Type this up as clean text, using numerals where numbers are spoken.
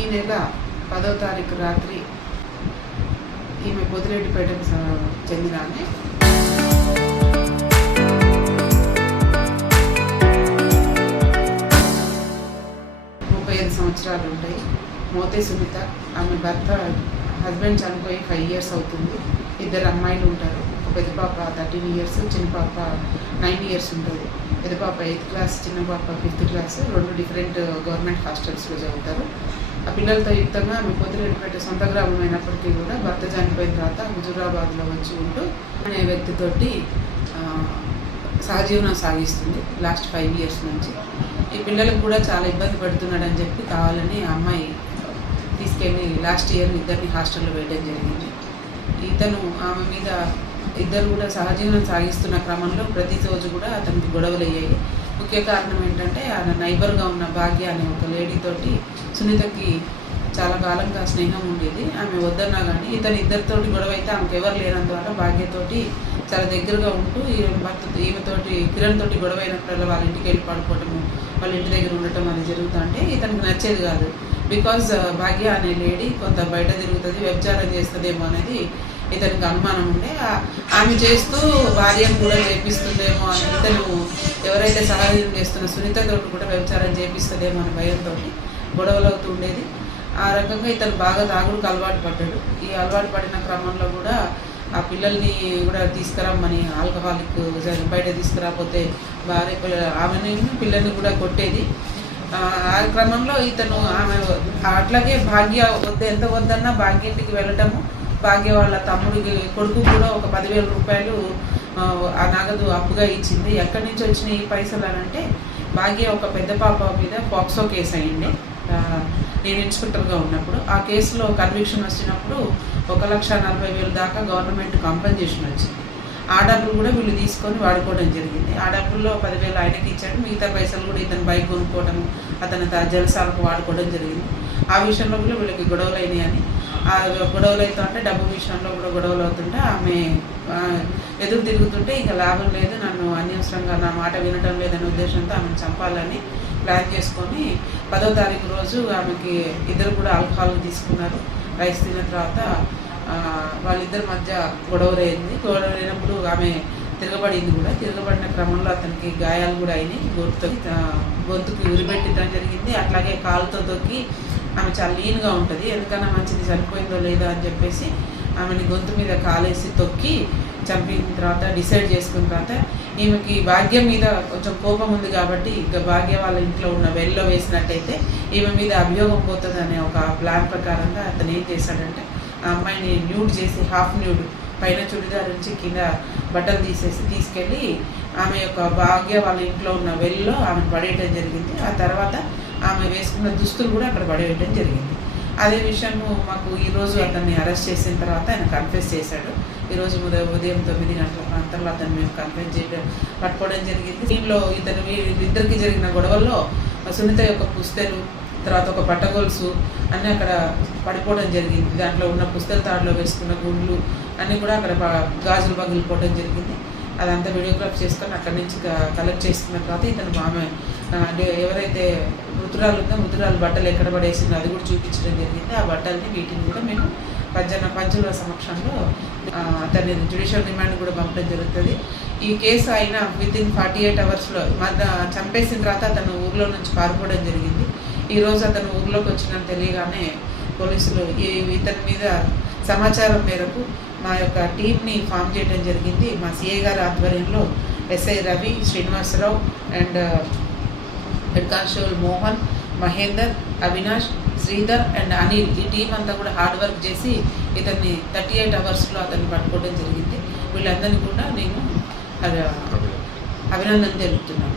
ఈ నెల 10వ తారీఖు రాత్రి ఈమె పొదిరెడ్డిపేటకు చెందిన ఆమె. 35 సంవత్సరాలు ఉంటాయి. మోతే సునీత. ఆమె భర్త హస్బెండ్ చనిపోయి 5 years అవుతుంది. 2 అమ్మాయిలు ఉంటారు. ఒక పెద్ద పాప 13 years, చిన్న పాప 9 years ఉంటుంది. పెద్ద పాప 8th class, చిన్న పాప 5th class. 2 డిఫరెంట్ గవర్నమెంట్ హాస్టల్స్లో చదువుతారు. ఆ పిల్లలతో యుక్తంగా ఆమె పొదిరెడ్డిపేట సొంత గ్రామం అయినప్పటికీ కూడా భర్త చనిపోయిన తర్వాత హుజూరాబాద్లో వచ్చి ఉంటూ అనే వ్యక్తితోటి సహజీవనం సాగిస్తుంది లాస్ట్ 5 years నుంచి. ఈ పిల్లలకు కూడా చాలా ఇబ్బంది పడుతున్నాడని చెప్పి కావాలని ఆ అమ్మాయి తీసుకెళ్ళి లాస్ట్ ఇయర్ ఇద్దరిని హాస్టల్లో వేయడం జరిగింది. ఇతను ఆమె మీద ఇద్దరు కూడా సహజీవనం సాగిస్తున్న క్రమంలో ప్రతిరోజు కూడా అతనికి గొడవలు అయ్యాయి. ముఖ్య కారణం ఏంటంటే ఆయన నైబర్గా ఉన్న భాగ్య అనే ఒక లేడీతోటి సునీతకి చాలా కాలంగా స్నేహం ఉండేది. ఆమె వద్దన్నా కానీ ఇద్దరితోటి గొడవ అయితే ఆమెకు ఎవరు లేనందువల్ల భాగ్యతోటి చాలా దగ్గరగా ఉంటూ ఈమెతోటి కిరణ్ తోటి గొడవ అయినప్పుడల్లా వాళ్ళ ఇంటికి వెళ్ళి పడుకోవటము, వాళ్ళ ఇంటి దగ్గర ఉండటం అనేది జరుగుతుంటే ఇతనికి నచ్చేది కాదు. బికాజ్ భాగ్య అనే లేడీ కొంత బయట తిరుగుతుంది, వ్యభిచారం చేస్తుందేమో అనేది ఇతనికి అనుమానం ఉండే. ఆమె చేస్తూ భార్యను కూడా చేపిస్తుందేమో అని ఇతను ఎవరైతే సహాయం చేస్తున్న సునీతతో కూడా వ్యభిచారం చేపిస్తుందేమో అనే భయంతో గొడవలు అవుతూ ఉండేది. ఆ రకంగా ఇతను బాగా తాగుడుకు అలవాటు పడ్డాడు. ఈ అలవాటు పడిన క్రమంలో కూడా ఆ పిల్లల్ని కూడా తీసుకురమ్మని ఆల్కహాలిక్ బయట తీసుకురాకపోతే భార్య ఆమెని పిల్లల్ని కూడా కొట్టేది. ఆ క్రమంలో ఇతను ఆమె అట్లాగే భాగ్య ఎంత వద్దన్నా భాగ్య ఇంటికి వెళ్ళటము, భాగ్య వాళ్ళ తమ్ముడికి కొడుకు కూడా ఒక 10,000 రూపాయలు ఆ నగదు అప్పుగా ఇచ్చింది. ఎక్కడి నుంచి వచ్చినాయి ఈ పైసలు అని అంటే భాగ్య ఒక పెద్ద పాప మీద పాక్సో కేసు అయ్యింది నేను ఇన్స్పెక్టర్గా ఉన్నప్పుడు. ఆ కేసులో కన్విక్షన్ వచ్చినప్పుడు 1,40,000 దాకా గవర్నమెంట్ కాంపెన్సేషన్ వచ్చింది. ఆ డబ్బులు కూడా వీళ్ళు తీసుకొని వాడుకోవడం జరిగింది. ఆ డబ్బుల్లో 10,000 ఆయనకి ఇచ్చాడు, మిగతా పైసలు కూడా ఇతను బైక్ కొనుక్కోవడం, అతను జలసాలకు వాడుకోవడం జరిగింది. ఆ విషయంలో కూడా వీళ్ళకి గొడవలు అయినాయని, ఆ గొడవలు అవుతుంటే డబ్బు విషయంలో కూడా గొడవలు అవుతుంటే ఆమె ఎదురు తిరుగుతుంటే ఇక లాభం లేదు, నన్ను అనవసరంగా నా మాట వినటం లేదనే ఉద్దేశంతో ఆమెను చంపాలని ప్లాన్ చేసుకొని 10వ తారీఖు రోజు ఆమెకి ఇద్దరు కూడా ఆల్కహాల్ తీసుకున్నారు. రైస్ తిన్న తర్వాత వాళ్ళిద్దరి మధ్య గొడవలైంది. గొడవలైనప్పుడు ఆమె తిరగబడింది కూడా. తిరగబడిన క్రమంలో అతనికి గాయాలు కూడా అయినాయి. గొంతుకి ఉరిపెట్టడం జరిగింది. అట్లాగే కాలుతో తొక్కి, ఆమె చాలా లీన్గా ఉంటుంది, ఎందుకన్నా మంచిది చనిపోయిందో లేదో అని చెప్పేసి ఆమెని గొంతు మీద కాలేసి తొక్కి చంపిన తర్వాత డిసైడ్ చేసుకున్న తర్వాత ఈమెకి భాగ్య మీద కొంచెం కోపం ఉంది కాబట్టి ఇక భాగ్య వాళ్ళ ఇంట్లో ఉన్న వెల్లో వేసినట్టయితే ఈమె మీద అభియోగం పోతుంది అనే ఒక ప్లాన్ ప్రకారంగా అతను ఏం చేశాడంటే ఆ అమ్మాయిని న్యూడ్ చేసి, హాఫ్ న్యూడ్ పైన చుడిదార్ నుంచి కింద బట్టలు తీసుకెళ్ళి ఆమె యొక్క భాగ్య వాళ్ళ ఇంట్లో ఉన్న వెల్లో ఆమెను పడేయడం జరిగింది. ఆ తర్వాత ఆమె వేసుకున్న దుస్తులు కూడా అక్కడ పడేయడం జరిగింది. అదే విషయము మాకు ఈరోజు అతన్ని అరెస్ట్ చేసిన తర్వాత ఆయన కన్ఫెస్ చేశాడు. ఈరోజు ఉదయం 9 గంటల ప్రాంతంలో అతను మేము కన్ఫెస్ పట్టుకోవడం జరిగింది. దీనిలో వీళ్ళిద్దరికి జరిగిన గొడవల్లో సునీత యొక్క పుస్తెలు, తర్వాత ఒక పట్టగొలుసు అన్నీ అక్కడ పడిపోవడం జరిగింది. దాంట్లో ఉన్న పుస్తల తాడులో వేసుకున్న గుండ్లు అన్నీ కూడా అక్కడ గాజులు పగిలిపోవడం జరిగింది. అదంతా వీడియోగ్రాఫ్ చేసుకొని అక్కడి నుంచి కలెక్ట్ చేసుకున్న తర్వాత ఇతను ఆమె ఎవరైతే మృతురాలు బట్టలు ఎక్కడ పడేసిందో అది కూడా చూపించడం జరిగింది. ఆ బట్టల్ని వీటిని కూడా మేము పంచుల సమక్షంలో అతన్ని జ్యుడిషియల్ రిమాండ్ కూడా పంపడం జరుగుతుంది. ఈ కేసు అయిన వితిన్ 48 hours చంపేసిన తర్వాత అతను ఊర్లో నుంచి పారిపోవడం జరిగింది. ఈరోజు అతను ఊర్లోకి వచ్చినట్టు తెలియగానే పోలీసులు ఇతని మీద సమాచారం మేరకు మా యొక్క టీంని ఫామ్ చేయడం జరిగింది. మా సిఐ గారి ఆధ్వర్యంలో SI Ravi, Srinivasarao and head constable Mohan, Mahender, Avinash, Sridhar and Anil ఈ టీం అంతా కూడా హార్డ్ వర్క్ చేసి ఇతన్ని 38 hours అతన్ని పట్టుకోవడం జరిగింది. వీళ్ళందరినీ కూడా నేను అభినందన తెలుపుతున్నాను.